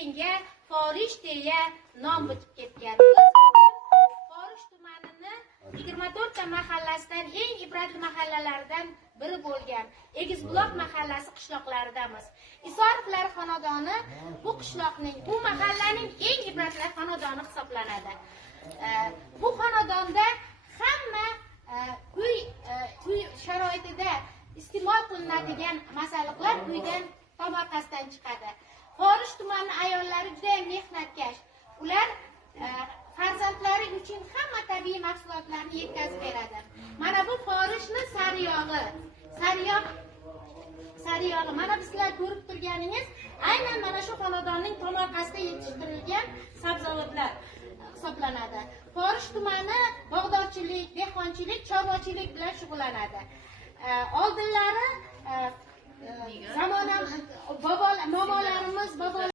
Senga Forish deya nom bitib ketgan. Biz Forish tumanini 24 ta mahallasidan eng ibratli mahallalardan biri bo'lgan Egizbuloq mahallasi qishloqlaridamiz. Isorovlar xonadoni bu qishloqning, bu mahallaning eng ibratli xonadoni hisoblanadi. Bu xonadonda hamma uy sharoitida iste'mol qilinadigan masalliqlar uydan tomorqasidan chiqadi. Forish tumani ayollari juda mehnatkash. Ular farzandlari uchun hamma tabiiy mahsulotlarni yetkazib beradi. Mana bu Forishning sariyog'i. Sariyog'i. Mana sizlar ko'rib turganingiz aynan mana shu xonadonning tomorqasida yetishtirilgan sabzavotlar hisoblanadi. Forish tumani bog'dorchilik, dehqonchilik, chorvachilik bilan shug'ullanadi. Oldinlari zamonamiz, momolarimiz,